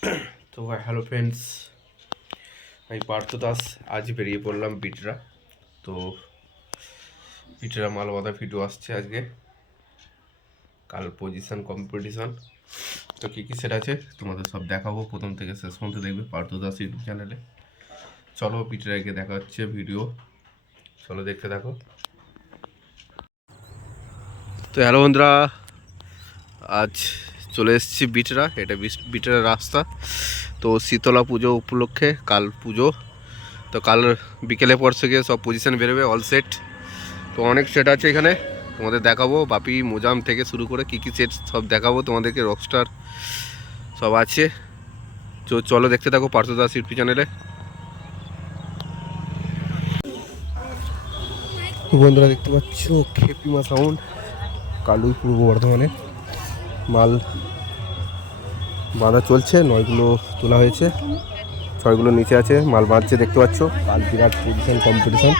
তো hello friends, আমি পার্থ দাস। আজ বেরিয়ে পড়লাম বিটরা। তো বিটরা মালবাদা ভিডিও আসছে আজকে, কাল পজিশন কম্পিটিশন। তো কী কী সেট আছে তোমাদের সব দেখাবো, প্রথম থেকে শেষ পর্যন্ত দেখবে পার্থ দাস ইউটিউব চ্যানেলে। চলো বিটরাকে দেখা হচ্ছে ভিডিও, চলো দেখতে থাকো। তো হ্যালো বন্ধুরা, আজ চলে এসেছি বিটরা। এটা বিটরার রাস্তা। তো শীতলা পুজো উপলক্ষে কাল পুজো, তো কাল বিকেলে পরশে গিয়ে সব পজিশন বেরোবে, অল সেট। তো অনেক সেট আছে এখানে, তোমাদের দেখাবো। বাপি মোজাম থেকে শুরু করে কী কী সেট সব দেখাবো তোমাদেরকে, রকস্টার সব আছে। তো চলো দেখতে থাকো পার্থ দাস ইউটিউব চ্যানেলে। তো বন্ধুরা দেখতে পাচ্ছ খেপিমা সাউন্ড, কালুই পূর্ব বর্ধমানে। মাল বাঁধা চলছে, নয়গুলো তোলা হয়েছে, ছয়গুলো নিচে আছে, মাল বাঁধছে দেখতে পাচ্ছ। কাল বিরাট পজিশন কম্পিটিশন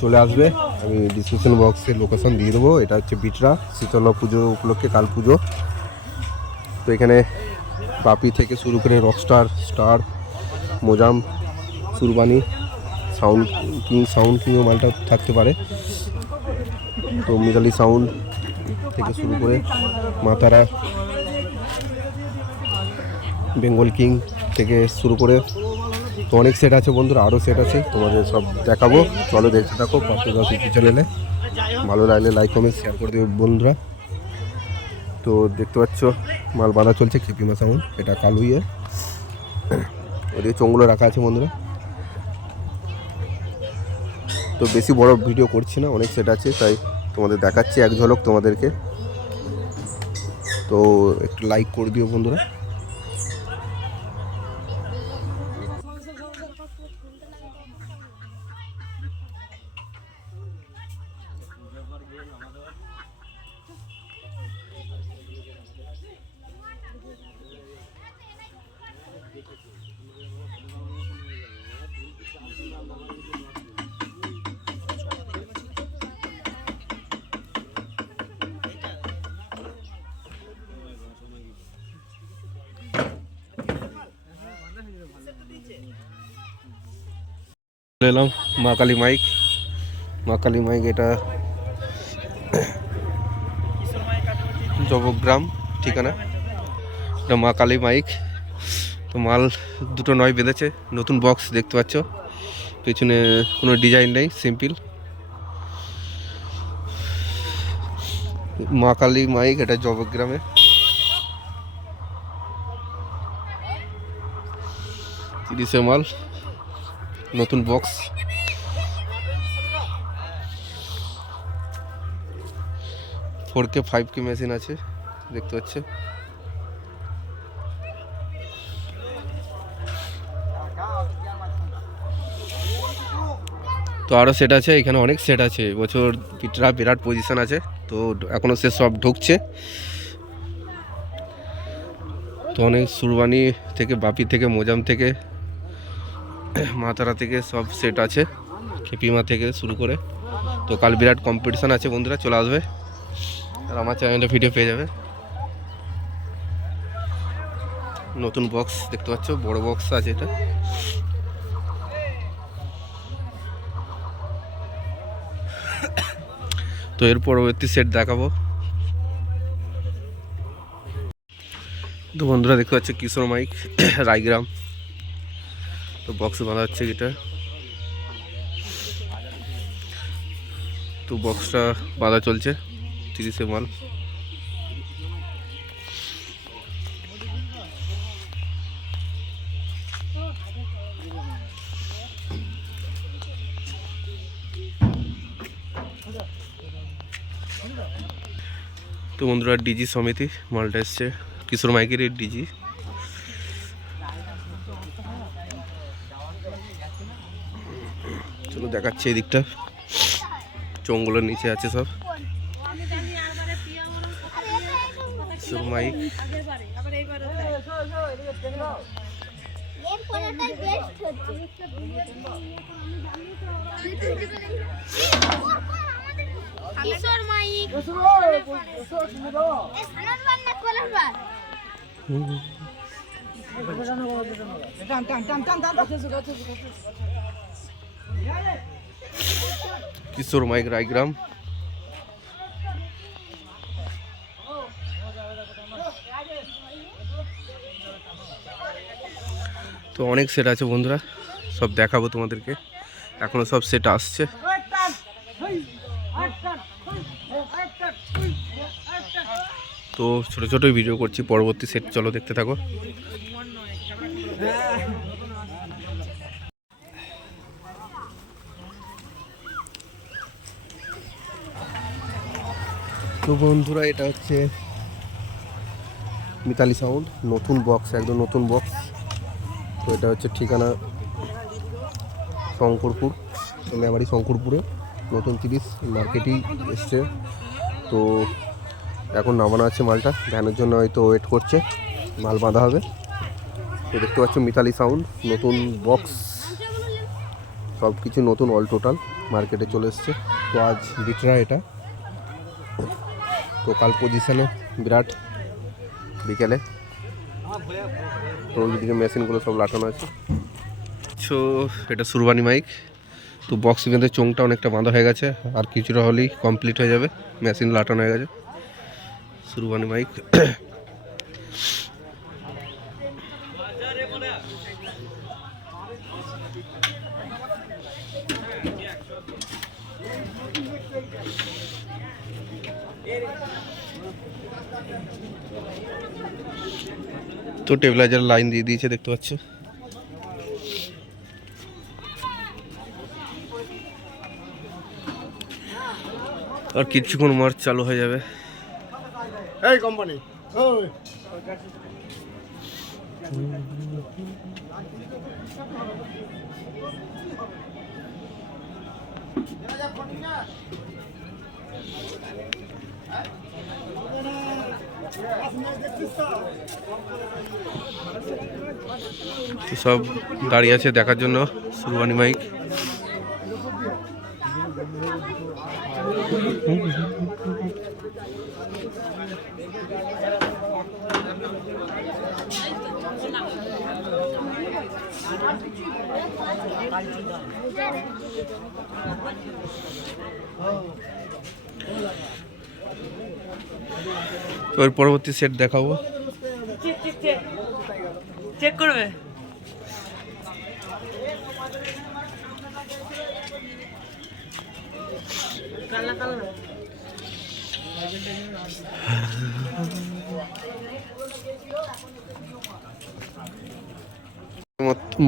চলে আসবে, আমি ডিসক্রিপশন বক্সে লোকেশন দিয়ে দেবো। এটা হচ্ছে বিটরা, শীতলা পুজো উপলক্ষে কাল পুজো। তো এখানে বাপি থেকে শুরু করে Rockstar, star, Mozam, Surbani, sound কিংও মালটা থাকতে পারে। তো মিতালি সাউন্ড থেকে শুরু করে মাতারা, বেঙ্গল কিং থেকে শুরু করে তো অনেক সেট আছে বন্ধুরা, আরও সেট আছে, তোমাদের সব দেখাবো। চলো দেখতে থাকো পার্থ দাস ইউটিউব চ্যানেলে। ভালো লাগলে লাইক কমেন্ট শেয়ার করে দেবে বন্ধুরা। তো দেখতে পাচ্ছ মাল বাঁধা চলছে, খেপিমা সাউন্ড, এটা কালুইয়ে। ওদিকে চোঙগুলো রাখা আছে বন্ধুরা। তো বেশি বড় ভিডিও করছি না, অনেক সেট আছে তাই তোমাদের দেখাচ্ছি এক ঝলক তোমাদেরকে। তো একটু লাইক করে দিও বন্ধুরা। এলাম মা কালী মাইক, এটা জবগ্রাম ঠিকানা, এটা মা কালী মাইক। তো মাল দুটো নয় বেঁধেছে, নতুন বক্স দেখতে পাচ্ছ, পেছনে কোনো ডিজাইন নেই, সিম্পল। মা কালী মাইক, এটা জবগ্রামে। তিরিশে মাল, নতুন বক্স। 4K 5K মেশিন আছে দেখতে পাচ্ছে। তো আরও সেট আছে এখানে, অনেক সেট আছে এবছর। বিটরা বিরাট পজিশন আছে, তো এখনও সে সব ঢুকছে। তো অনেক সুরবানি থেকে, বাপি থেকে, মোজাম থেকে, মাতারা থেকে সব সেট আছে, খেপিমা থেকে শুরু করে। তো কাল বিরাট কম্পিটিশান আছে বন্ধুরা, চলে আসবে আর আমার চ্যানেলে ভিডিও পেয়ে যাবে। নতুন বক্স দেখতে পাচ্ছ, বড় বক্স আছে এটা। তো এর পরবর্তী সেট দেখাবো। তো বন্ধুরা দেখতে পাচ্ছ কিশোর মাইক, রায়গ্রাম। তো বক্স বাঁধা হচ্ছে এটা। তো বক্সটা বাঁধা চলছে, 30-এ মাল। তো বন্ধুরা ডিজি সমিতি মালটা এসছে, কিশোর মাইকের ডিজি। চলো দেখাচ্ছে এই দিকটা, চোঙগুলোর নিচে আছে সব কিশোর মাইক। কিশোর মাইক রায়গ্রাম। তো অনেক সেট আছে বন্ধুরা, সব দেখাবো তোমাদেরকে, এখনো সব সেট আসছে। তো ছোট ছোট ভিডিও করছি, পরবর্তী সেট চলো দেখতে থাকো। তো বন্ধুরা এটা হচ্ছে মিতালি সাউন্ড, নতুন বক্স, একদম নতুন বক্স। তো এটা হচ্ছে ঠিকানা শঙ্করপুর, মেমারি শঙ্করপুরে, নতুন 30 মার্কেটেই এসছে। তো এখন নামানো আছে মালটা, ভ্যানের জন্য হয়তো ওয়েট করছে, মাল বাঁধা হবে। তো দেখতে পাচ্ছ মিতালি সাউন্ড, নতুন বক্স, সব কিছু নতুন, অল টোটাল মার্কেটে চলে এসছে। তো আজ বিটরা এটা, তো কাল পজিশানে বিরাট বিকেলে। তো ওইদিকে মেশিনগুলো সব লাটানো আছে। তো এটা সুরবানি মাইক। তো বক্স বেঁধে চোংটা অনেকটা বাঁধা হয়ে গেছে, আর কিছুটা হলেই কমপ্লিট হয়ে যাবে, মেশিন লাটানো হয়ে গেছে। সুরবানি মাইক। তো টেবিলাইজার লাইন দিয়ে দিয়েছে দেখতে পাচ্ছ। আর কিছুক্ষণ মার্চ চালু হয়ে যাবে। এই কোম্পানি সব দাঁড়িয়ে আছে দেখার জন্য সুরবানি মাইক। তো এর পরবর্তী সেট দেখাবো। চেক করবে।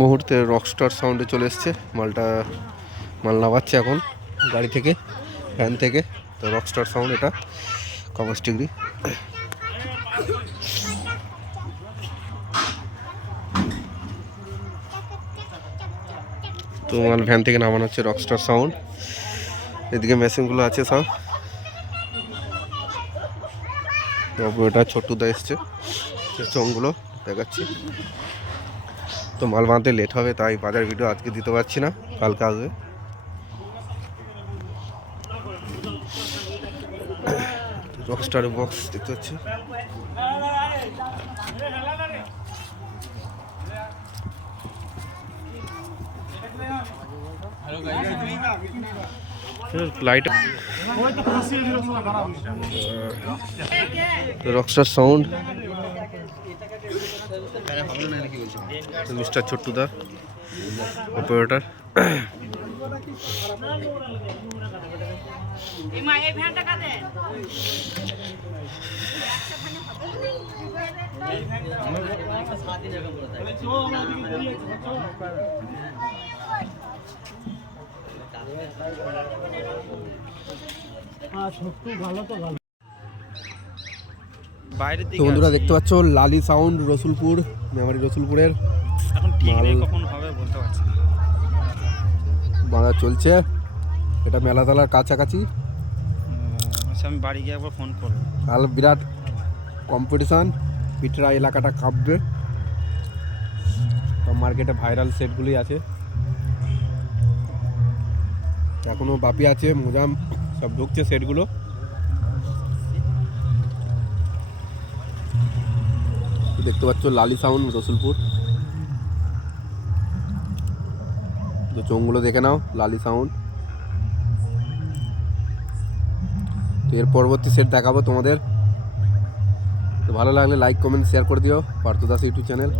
মুহূর্তে রকস্টার সাউন্ডে চলে এসছে মালটা, মাল নামাচ্ছে এখন গাড়ি থেকে, ভ্যান থেকে। তো রকস্টার সাউন্ড, এটা কমার্স ডিগ্রি। তো মাল ভ্যান থেকে নামানো হচ্ছে, রকস্টার সাউন্ড। এদিকে মেশিনগুলো আছে সব। এটা ছোট্টুদা এসছে, চোঙগুলো দেখাচ্ছি। তো মাল বাঁধতে লেট হবে, তাই বাজার ভিডিও আজকে দিতে পারছি না, কালকে আসবে। রকস্টার বক্স দেখতে পাচ্ছি। লাইট, রকস্টার সাউন্ড, মিস্টার ছোট্টুদা অপারেটর। তো বন্ধুরা দেখতে পাচ্ছ লালি সাউন্ড, রসুলপুর, মেমারি রসুলপুরের। এখন ঠিক নেই, কখন হবে বলতে পারছি না। বাঁধা চলছে, এটা মেলাতলার কাছাকাছি। আমি বাড়ি গিয়ে একবার ফোন করবো। কাল বিরাট কম্পিটিশান, পিঠরা এলাকাটা কাঁপবে। মার্কেটে ভাইরাল সেটগুলি আছে, এখনো বাপি আছে, মোজাম সব ঢুকছে সেটগুলো। দেখতে পাচ্ছ লালি সাউন্ড রসুলপুর। তো চোঙগুলো দেখে নাও, লালি সাউন্ড। তো এর পরবর্তী সেট দেখাবো তোমাদের। তো ভালো লাগলে লাইক কমেন্ট শেয়ার করে দিও পার্থ দাস ইউটিউব চ্যানেল।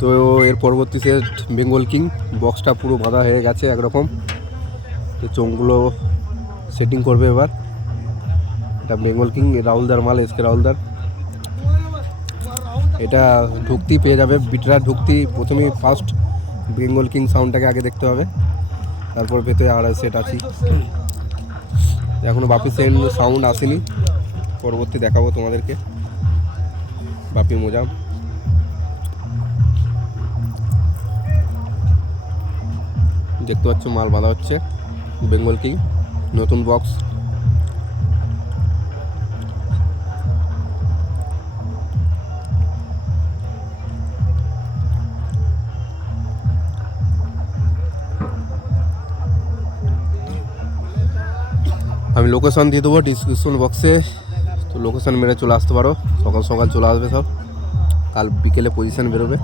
তো এর পরবর্তী সেট বেঙ্গল কিং। বক্সটা পুরো বাঁধা হয়ে গেছে একরকম। তো চোঙগুলো সেটিং করবে এবার। এটা বেঙ্গল কিং, রাহুলদার মাল, এসকে রাহুলদার। এটা ঢুকতেই পেয়ে যাবে, বিটরা ঢুকতেই প্রথমেই ফার্স্ট বেঙ্গল কিং সাউন্ডটাকে আগে দেখতে হবে, তারপর ভেতরে আর সেট আছি। এখনও বাপি সেন্ড সাউন্ড আসেনি, পরবর্তী দেখাবো তোমাদেরকে। বাপি মোজাম দেখতে পাচ্ছ, মাল বাঁধা হচ্ছে। বেঙ্গল কিং নতুন বক্স। আমি লোকেশন দিয়ে দেবো ডিসক্রিপশন বক্সে, তো লোকেশন মেরে চলে আসতে পারো। সকাল সকাল চলে আসবে সব, কাল বিকেলে পজিশন বেরোবে।